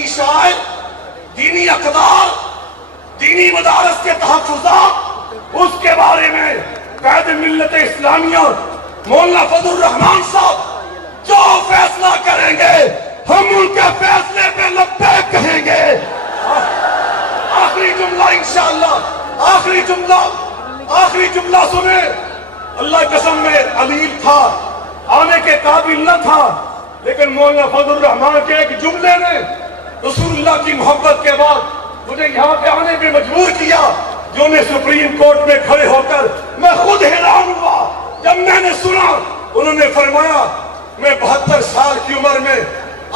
دینی شاعر، دینی اقدار، دینی مدارس کے تحفظات، اس کے بارے میں قائد ملت اسلامیہ مولانا فضل الرحمان صاحب جو فیصلہ کریں گے ہم ان کے فیصلے پہ لبیک کہیں گے۔ آخری جملہ انشاءاللہ، آخری جملہ سنیں۔ اللہ قسم میں علیل تھا، آنے کے قابل نہ تھا، لیکن مولانا فضل الرحمان کے ایک جملے نے رسول اللہ کی محبت کے بعد مجھے یہاں پہ آنے پہ مجبور کیا، جو میں سپریم کورٹ میں کھڑے ہو کر میں خود حیران ہوا جب میں نے سنا۔ انہوں نے فرمایا میں 72 سال کی عمر میں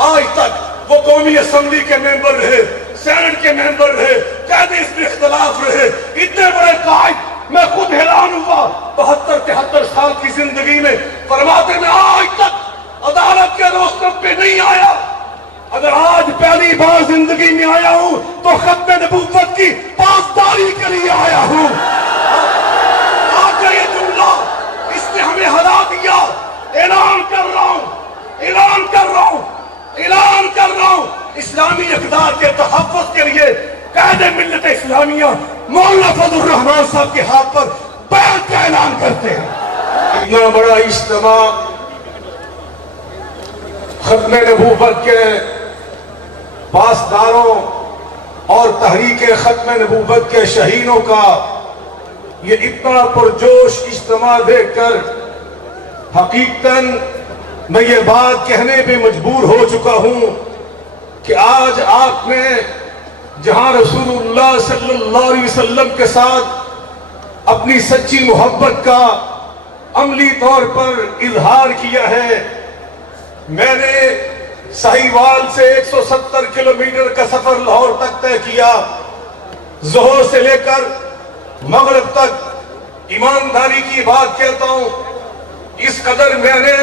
آج تک وہ قومی اسمبلی کے ممبر رہے، سینٹ کے ممبر رہے، قائد اس میں اختلاف رہے، اتنے بڑے قائد، میں خود حیران ہوا 72-73 سال کی زندگی میں فرماتے میں آج تک عدالت کے روستم پہ نہیں آیا، اگر آج پہلی بار زندگی میں آیا ہوں تو ختم نبوت کی پاسداری کے لیے آیا ہوں۔ آج کا یہ جملہ اس نے ہمیں ہرا دیا۔ اعلان کر رہا ہوں اسلامی اقدار کے تحفظ کے لیے قائد ملت اسلامیہ مولانا فضل الرحمان صاحب کے ہاتھ پر بیعت کا اعلان کرتے ہیں۔ اتنا بڑا اجتماع ختم نبوت کے پاسداروں اور تحریک ختم نبوت کے شہینوں کا یہ اتنا پرجوش اجتماع دیکھ کر حقیقتاً میں یہ بات کہنے پہ مجبور ہو چکا ہوں کہ آج آپ نے جہاں رسول اللہ صلی اللہ علیہ وسلم کے ساتھ اپنی سچی محبت کا عملی طور پر اظہار کیا ہے۔ میں نے ساہیوال سے 170 کلومیٹر کا سفر لاہور تک طے کیا، ظہر سے لے کر مغرب تک ایمانداری کی بات کہتا ہوں، اس قدر میں نے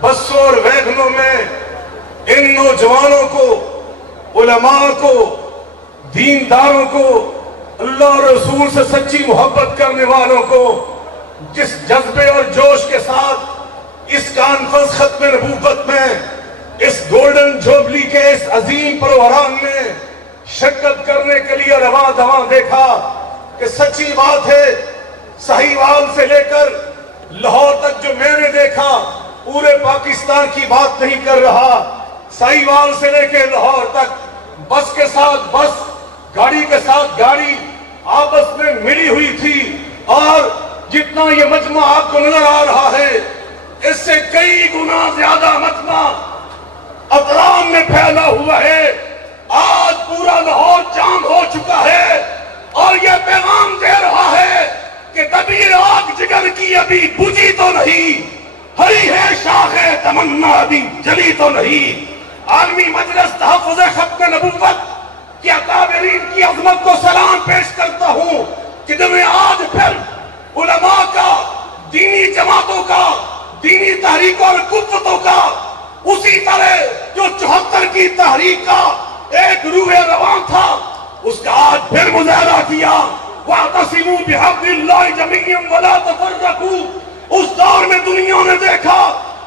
بسوں اور ویگنوں میں ان نوجوانوں کو، علماء کو، دینداروں کو، اللہ اور رسول سے سچی محبت کرنے والوں کو جس جذبے اور جوش کے ساتھ اس کانفرنس ختم نبوت میں، اس گولڈن جوبلی کے اس عظیم پروگرام میں شرکت کرنے کے لیے رواں دواں دیکھا کہ سچی بات ہے ساہیوال سے لے کر لاہور تک جو میں نے دیکھا، پورے پاکستان کی بات نہیں کر رہا، ساہیوال سے لے کے لاہور تک بس کے ساتھ بس، گاڑی کے ساتھ گاڑی آپس میں ملی ہوئی تھی، اور جتنا یہ مجمع آپ کو نظر آ رہا ہے اس سے کئی گنا زیادہ مجمع اطراف میں پھیلا ہوا ہے۔ آج پورا لاہور جام ہو چکا ہے اور یہ پیغام دے رہا ہے کہ دبیر آگ جگر کی ابھی بجھی تو نہیں، ہری ہے شاخ تمنا ابھی جلی تو نہیں۔ عالمی مجلس تحفظ ختم نبوت کی اکابرین کی عظمت کو سلام پیش کرتا ہوں کہ جب میں آج پھر علماء کا، دینی جماعتوں کا، دینی تحریکوں اور قوتوں کا اسی طرح جو 74 کی تحریک کا ایک روح رواں تھا اس کا آج پھر مظاہرہ کیا۔ وَاعْتَصِمُوا بِحَبْلِ اللَّهِ جَمِيعًا وَلَا تَفَرَّقُوا۔ اس دور میں دنیا نے دیکھا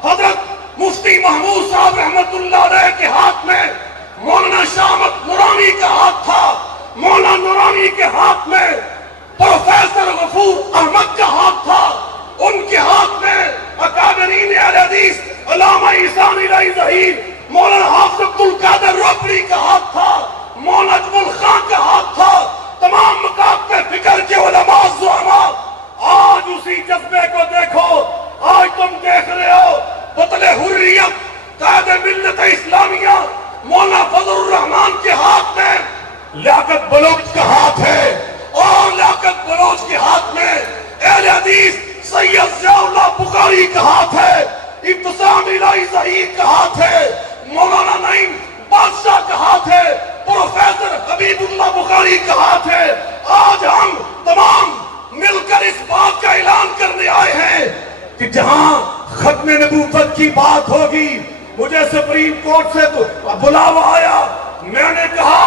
حضرت مفتی محمود صاحب رحمت اللہ علیہ کے ہاتھ میں مولانا شاہ احمد نورانی کا ہاتھ تھا، مولانا نورانی کے ہاتھ میں پروفیسر غفور احمد کا ہاتھ تھا، ان کے ہاتھ میں اکابرین اہل حدیث علامہ احسان الہی ظہیر، مولانا حافظ عبدالقادر روپڑی کا ہاتھ تھا، مولانا اجمل خان کا ہاتھ تھا، تمام مکاتب فکر کے علماء زعماء۔ آج اسی جذبے کو دیکھو، آج تم دیکھ رہے ہو بطل حریت قائد ملت اسلامیہ مولانا فضل الرحمان کے ہاتھ میں لیاقت بلوچ کا ہاتھ ہے، اور لیاقت بلوچ کے ہاتھ میں اہل حدیث سید ضیاء اللہ بخاری کا ہاتھ ہے، ابتسام الہی ظہیر کا ہاتھ ہے، مولانا نعیم بادشاہ کا ہاتھ ہے، پروفیسر حبیب اللہ بخاری کا ہاتھ ہے۔ آج ہم تمام مل کر اس بات کا اعلان کرنے آئے ہیں کہ جہاں ختم نبوت کی بات ہوگی، مجھے سپریم کورٹ سے تو بلاوا آیا، میں نے کہا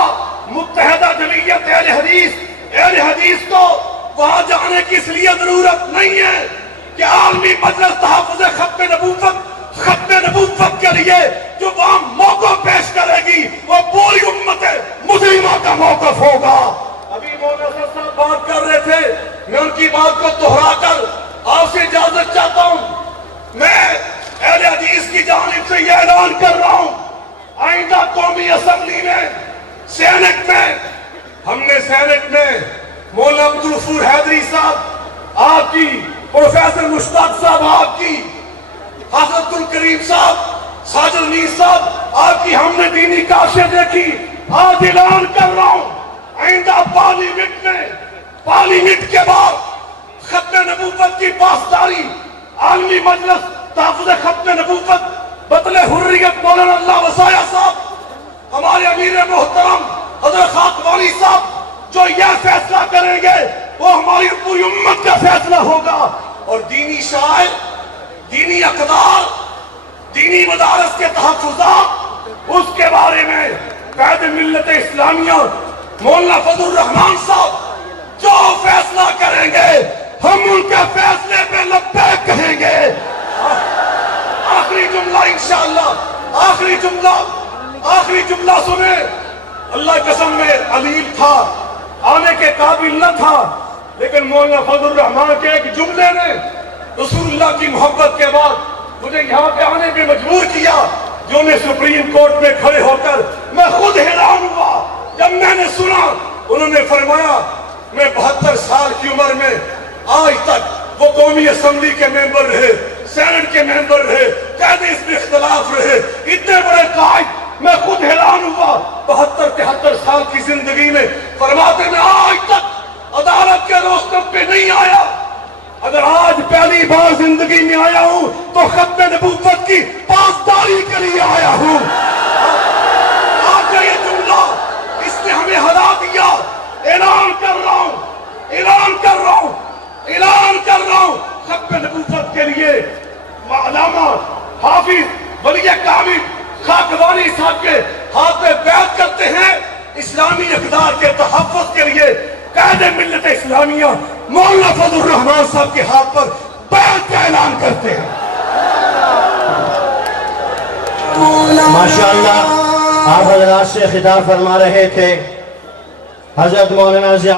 متحدہ جمعیت اہل حدیث کو وہاں جانے کی اس لیے ضرورت نہیں ہے کہ عالمی مجلس تحفظ ختم نبوت کے لیے جو وہاں موقع پیش کرے گی وہ پوری قومی اسمبلی میں سینٹ میں ہم نے سینٹ میں مولانا عبدالغفور حیدری صاحب آپ کی، پروفیسر مشتاق صاحب آپ کی، حافظ الکریم صاحب، ساجد میر صاحب آپ کی ہم نے دینی کاشیں دیکھی. آج اعلان کر رہا ہوں آئندہ پارلیمنٹ کے بعد ختم نبوت کی پاسداری عالمی مجلس تحفظ ختم نبوت بطل حریت مولانا اللہ وسایہ صاحب، ہمارے امیر محترم حضرت خاک والی صاحب جو یہ فیصلہ کریں گے وہ ہماری پوری امت کا فیصلہ ہوگا. اور دینی شاعر، دینی اقدار، دینی مدارس کے تحفظات، اس کے بارے میں قائد ملت اسلامیہ مولانا فضل الرحمان صاحب جو فیصلہ کریں گے ہم ان کے فیصلے پہ لبیک کہیں گے. آخری جملہ انشاءاللہ، آخری جملہ سنیں. اللہ قسم میں علیل تھا، آنے کے قابل نہ تھا، لیکن مولانا فضل الرحمان کے ایک جملے نے رسول اللہ کی محبت کے بعد مجھے یہاں پہ آنے پہ مجبور کیا. جو میں سپریم کورٹ میں کھڑے ہو کر میں خود حیران ہوا جب میں نے سنا. انہوں نے فرمایا میں 72 سال کی عمر میں آج تک وہ قومی اسمبلی کے ممبر رہے، سینٹ کے ممبر رہے، قائد اس میں اختلاف رہے، اتنے بڑے قائد، میں خود حیران ہوا 72-73 سال کی زندگی میں. فرماتے میں آج تک عدالت کے روستم پہ نہیں آیا، اگر آج پہلی بار زندگی میں آیا ہوں تو ختم نبوت کی پاسداری کے لیے آیا ہوں. آج کا یہ جملہ اس نے ہمیں ہلا دیا. اعلان کر رہا ہوں ختم نبوت کے لیے علامہ حافظ ولی کامل خاکوانی صاحب کے ہاتھ میں بیعت کرتے ہیں. اسلامی اقدار کے تحفظ کے لیے قائد ملت اسلامیہ مولانا فضل الرحمان صاحب کے ہاتھ پر بیعت کا اعلان کرتے ہیں. ماشاءاللہ آپ حضرات سے خطاب فرما رہے تھے حضرت مولانا